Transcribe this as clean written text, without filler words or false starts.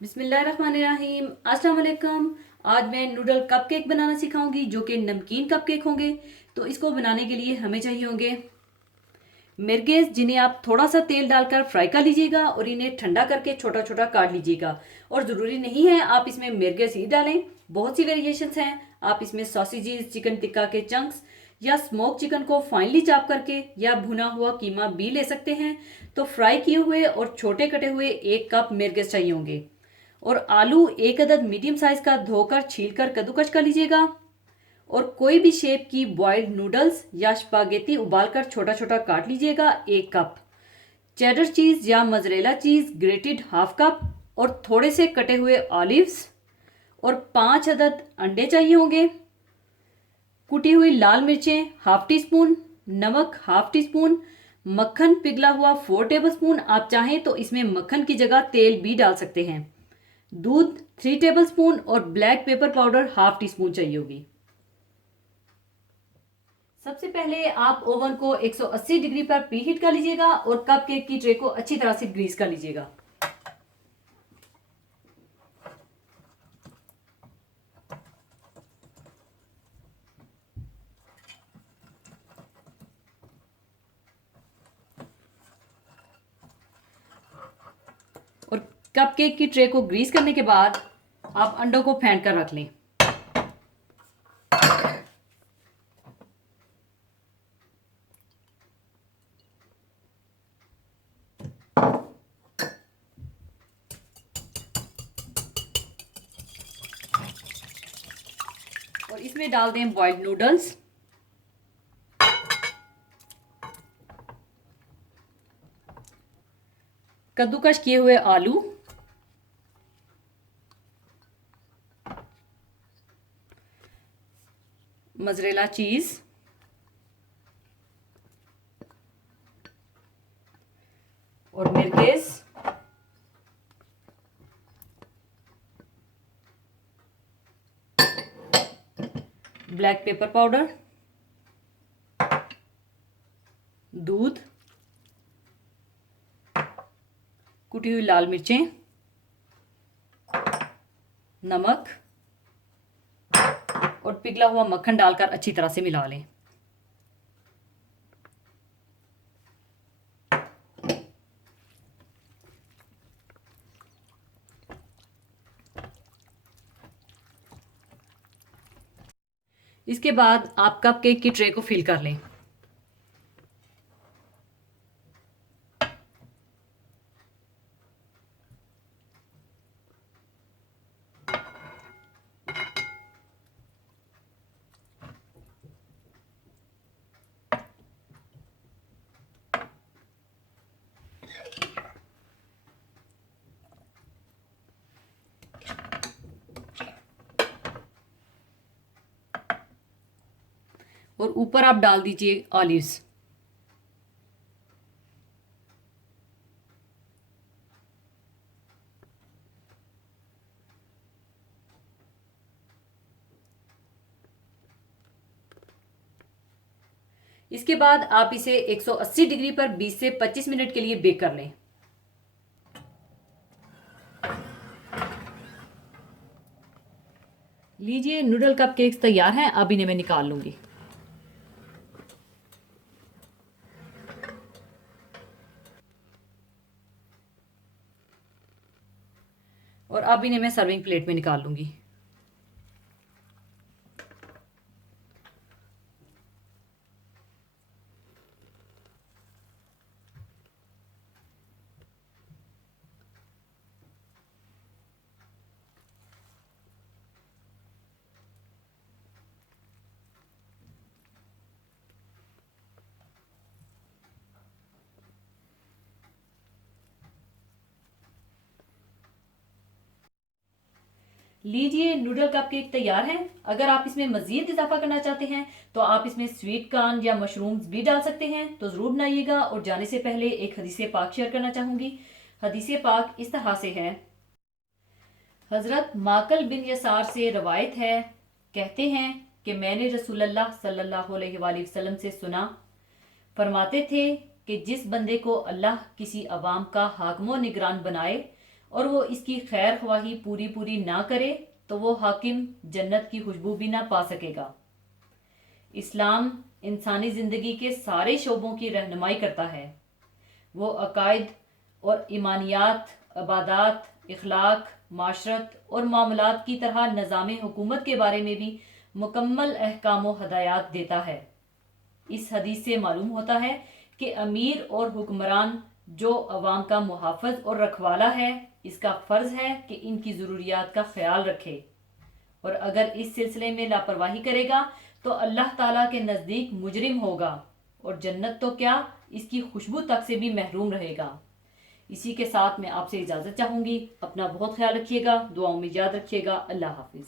बिस्मिल्लाहिर्रहमानिर्रहीम। अस्सलाम वालेकुम। आज मैं नूडल कपकेक बनाना सिखाऊंगी जो कि नमकीन कपकेक होंगे। तो इसको बनाने के लिए हमें चाहिए होंगे मिर्गेज, जिन्हें आप थोड़ा सा तेल डालकर फ्राई कर लीजिएगा और इन्हें ठंडा करके छोटा छोटा काट लीजिएगा। और ज़रूरी नहीं है आप इसमें मिर्गेज ही डालें, बहुत सी वेरिएशंस हैं। आप इसमें सॉसेजेस, चिकन टिक्का के चंक्स या स्मोक चिकन को फाइनली चॉप करके या भुना हुआ कीमा भी ले सकते हैं। तो फ्राई किए हुए और छोटे कटे हुए 1 कप मिर्गेज चाहिए होंगे। और आलू 1 अदद मीडियम साइज का धोकर छीलकर कद्दूकस कर लीजिएगा। और कोई भी शेप की बॉइल्ड नूडल्स या स्पागेटी उबालकर छोटा छोटा काट लीजिएगा। 1 कप चेडर चीज या मोज़रेला चीज ग्रेटेड 1/2 कप और थोड़े से कटे हुए ऑलिव्स और 5 अदद अंडे चाहिए होंगे। कुटी हुई लाल मिर्चें हाफ टी स्पून, नमक हाफ टी स्पून, मक्खन पिघला हुआ 4 टेबल स्पून। आप चाहें तो इसमें मक्खन की जगह तेल भी डाल सकते हैं। दूध 3 टेबल स्पून और black pepper powder half tea spoon चाहिए होगी। सबसे पहले आप ओवन को 180 डिग्री पर प्रीहीट कर लीजिएगा और कप केक की ट्रे को अच्छी तरह से ग्रीस कर लीजिएगा। और कप केक की ट्रे को ग्रीस करने के बाद आप अंडों को फेंट कर रख लें। और इसमें डाल दें बॉइल्ड नूडल्स, कद्दूकस किए हुए आलू, मोज़रेला चीज और मिर्गेज, ब्लैक पेपर पाउडर, दूध, कुटी हुई लाल मिर्चें, नमक और पिघला हुआ मक्खन डालकर अच्छी तरह से मिला लें। इसके बाद आप कप केक की ट्रे को फिल कर लें। और ऊपर आप डाल दीजिए ऑलिव्स। इसके बाद आप इसे 180 डिग्री पर 20 से 25 मिनट के लिए बेक कर लें। लीजिए, नूडल कप केक्स तैयार हैं। अब इन्हें मैं निकाल लूंगी। और अब इन्हें मैं सर्विंग प्लेट में निकाल लूंगी। लीजिए, नूडल कपकेक तैयार है। अगर आप इसमें मजीद इजाफा करना चाहते हैं तो आप इसमें स्वीट कॉर्न या मशरूम्स भी डाल सकते हैं। तो ज़रूर बनाइएगा। और जाने से पहले एक हदीस पाक शेयर करना चाहूँगी। हदीस पाक इस तरह से है। हज़रत माकल बिन यसार से रवायत है, कहते हैं कि मैंने रसूलुल्लाह सल्लल्लाहु अलैहि वसल्लम से सुना, फरमाते थे कि जिस बंदे को अल्लाह किसी अवाम का हाकिम व निगरान बनाए और वो इसकी खैर ख्वाही पूरी पूरी ना करे तो वो हाकिम जन्नत की खुशबू भी ना पा सकेगा। इस्लाम इंसानी ज़िंदगी के सारे शोबों की रहनुमाई करता है। वो अकायद और ईमानियात, इबादात, इखलाक, माशरत और मामलात की तरह निज़ाम हुकूमत के बारे में भी मुकम्मल अहकाम व हदायत देता है। इस हदीस से मालूम होता है कि अमीर और हुक्मरान जो अवाम का मुहाफ़िज़ और रखवाला है, इसका फ़र्ज़ है कि इनकी ज़रूरियात का ख्याल रखे, और अगर इस सिलसिले में लापरवाही करेगा तो अल्लाह ताला के नज़दीक मुजरिम होगा, और जन्नत तो क्या, इसकी खुशबू तक से भी महरूम रहेगा। इसी के साथ मैं आपसे इजाज़त चाहूँगी। अपना बहुत ख्याल रखिएगा, दुआओं में याद रखिएगा। अल्लाह हाफिज़।